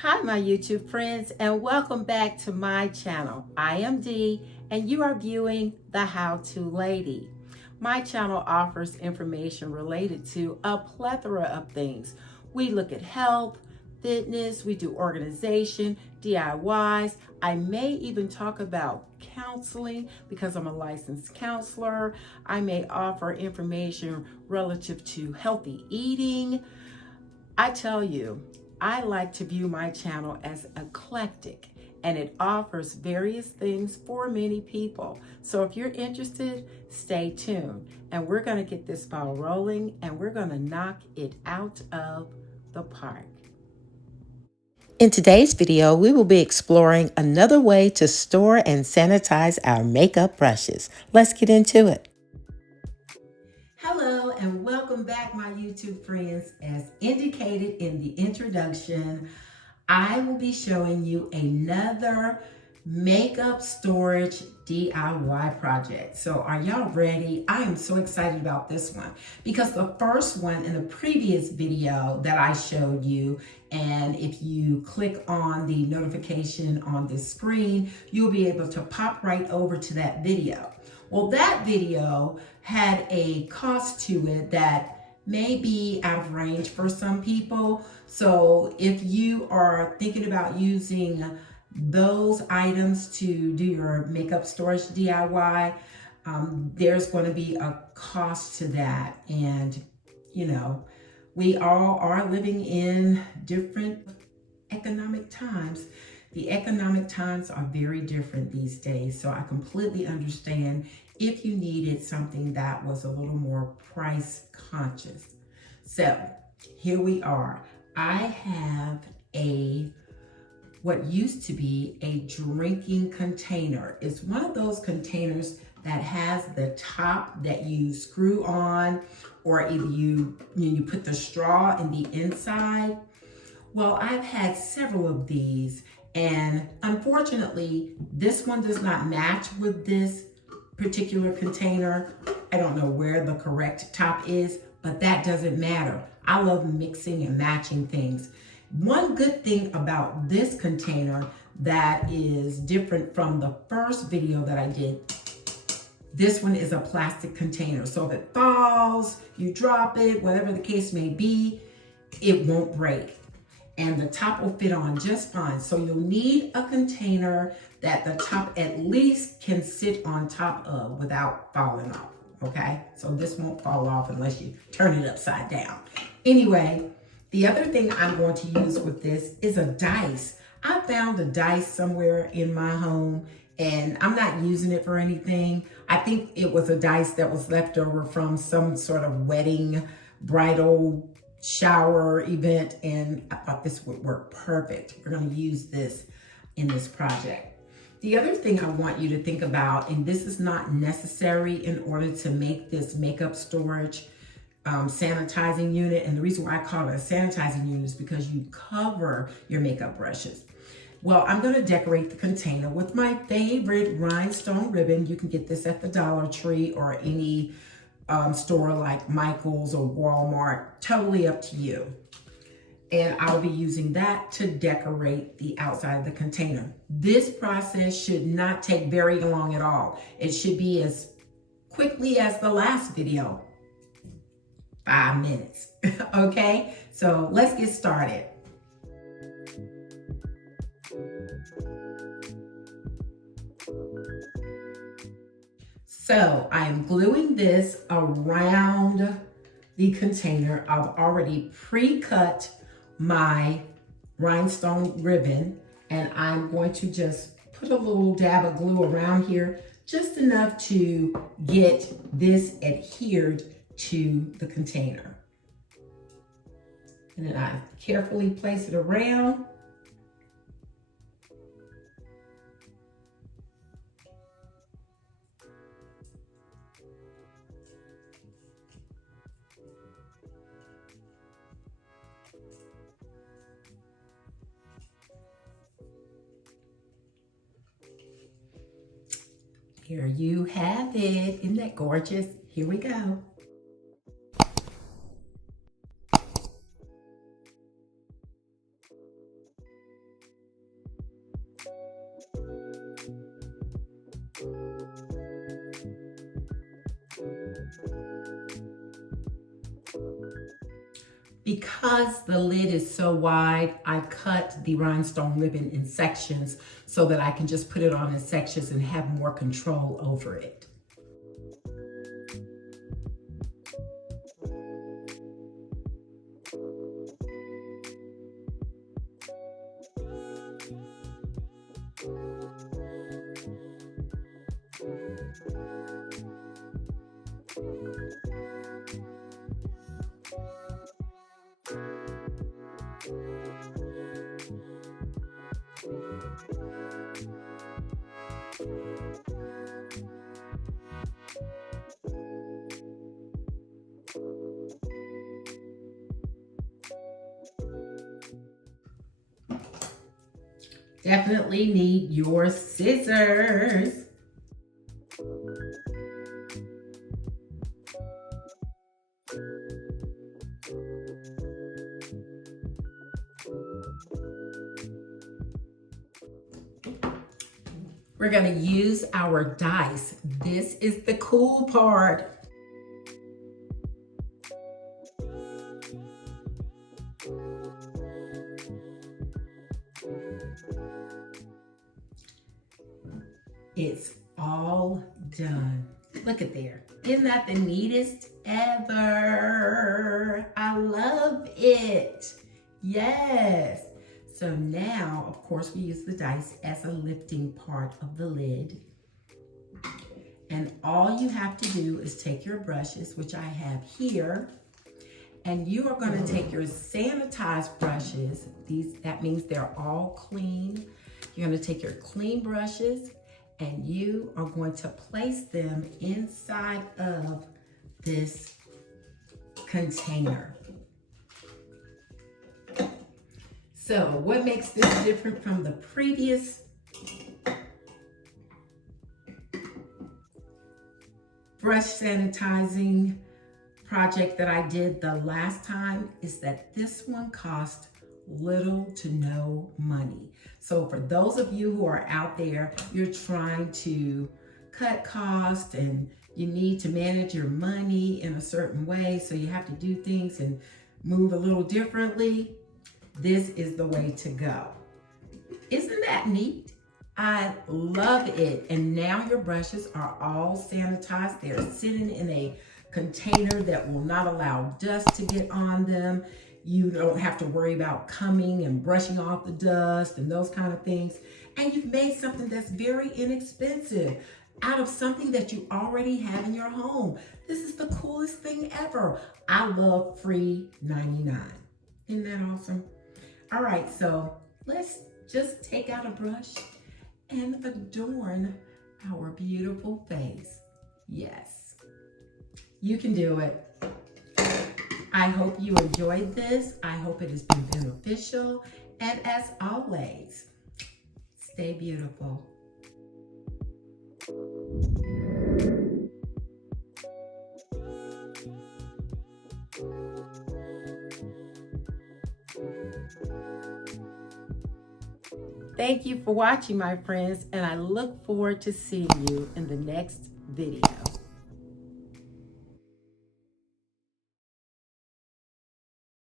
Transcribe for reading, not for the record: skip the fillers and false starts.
Hi, my YouTube friends, and welcome back to my channel. I am Dee, and you are viewing The How To Lady. My channel offers information related to a plethora of things. We look at health, fitness, we do organization, DIYs. I may even talk about counseling because I'm a licensed counselor. I may offer information relative to healthy eating. I tell you, I like to view my channel as eclectic, and it offers various things for many people. So if you're interested, stay tuned, and we're going to get this ball rolling, and we're going to knock it out of the park. In today's video, we will be exploring another way to store and sanitize our makeup brushes. Let's get into it. Hello and welcome back, my YouTube friends. As indicated in the introduction, I will be showing you another makeup storage DIY project. So are y'all ready? I am so excited about this one because the first one in the previous video that I showed you, and if you click on the notification on this screen, you'll be able to pop right over to that video. Well, that video had a cost to it that may be out of range for some people. So if you are thinking about using those items to do your makeup storage DIY, there's going to be a cost to that. And, you know, we all are living in different economic times. The economic times are very different these days, so I completely understand if you needed something that was a little more price conscious. So here we are. I have what used to be a drinking container. It's one of those containers that has the top that you screw on, or either you put the straw in the inside. Well, I've had several of these, and unfortunately, this one does not match with this particular container. I don't know where the correct top is, but that doesn't matter. I love mixing and matching things. One good thing about this container that is different from the first video that I did, this one is a plastic container. So if it falls, you drop it, whatever the case may be, it won't break. And the top will fit on just fine. So you'll need a container that the top at least can sit on top of without falling off, okay? So this won't fall off unless you turn it upside down. Anyway, the other thing I'm going to use with this is a dice. I found a dice somewhere in my home, and I'm not using it for anything. I think it was a dice that was left over from some sort of wedding, bridal shower event, and I thought this would work perfect. We're going to use this in this project. The other thing I want you to think about, and this is not necessary in order to make this makeup storage sanitizing unit, and the reason why I call it a sanitizing unit is because you cover your makeup brushes. Well, I'm going to decorate the container with my favorite rhinestone ribbon. You can get this at the Dollar Tree or any store like Michael's or Walmart, totally up to you. And I'll be using that to decorate the outside of the container. This process should not take very long at all. It should be as quickly as the last video, 5 minutes, okay? So let's get started. So I'm gluing this around the container. I've already pre-cut my rhinestone ribbon, and I'm going to just put a little dab of glue around here, just enough to get this adhered to the container. And then I carefully place it around. Here you have it. Isn't that gorgeous? Here we go. Because the lid is so wide, I cut the rhinestone ribbon in sections so that I can just put it on in sections and have more control over it. Definitely need your scissors. We're going to use our dice. This is the cool part. It's all done. Look at there. Isn't that the neatest ever? I love it. Yes. So now, of course, we use the dice as a lifting part of the lid. And all you have to do is take your brushes, which I have here, and you are going to take your sanitized brushes. That means they're all clean. You're going to take your clean brushes and you are going to place them inside of this container. So what makes this different from the previous brush sanitizing project that I did the last time is that this one cost little to no money. So for those of you who are out there, you're trying to cut costs and you need to manage your money in a certain way, so you have to do things and move a little differently, this is the way to go. Isn't that neat? I love it. And now your brushes are all sanitized. They're sitting in a container that will not allow dust to get on them. You don't have to worry about coming and brushing off the dust and those kind of things. And you've made something that's very inexpensive out of something that you already have in your home. This is the coolest thing ever. I love free 99. Isn't that awesome? All right, so let's just take out a brush and adorn our beautiful face. Yes, you can do it. I hope you enjoyed this. I hope it has been beneficial. And as always, stay beautiful. Thank you for watching, my friends, and I look forward to seeing you in the next video.